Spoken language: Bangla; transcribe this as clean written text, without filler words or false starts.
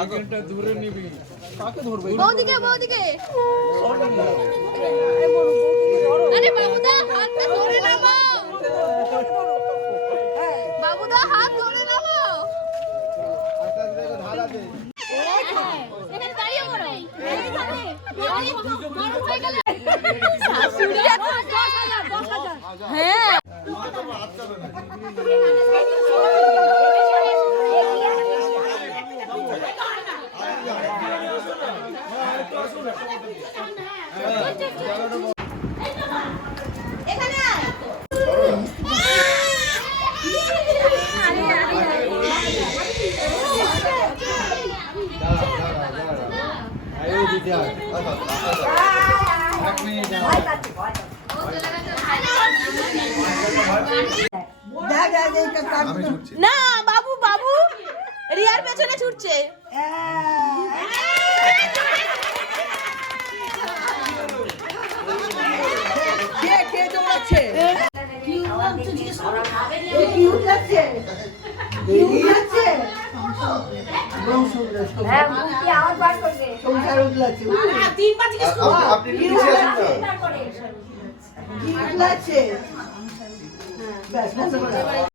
আগেরটা ধরে নিবি। কাকে ধরবে? বৌদিকে বৌদিকে। আরে বাবুদা হাতটা ধরে নামাও। বাবুদা হাত ধরে নামাও। আকাশ দেখো ধারা দে। এখানে দাঁড়িয়ে পড়ো। এইখানে। বড় হয়ে গেলে। শাশুড়িয়া 10,000 হ্যাঁ। না বাবু বাবু রিয়ার পেছনে ছুটছে। কে দৌড়াচ্ছে? আপনি নিচে আসুন না।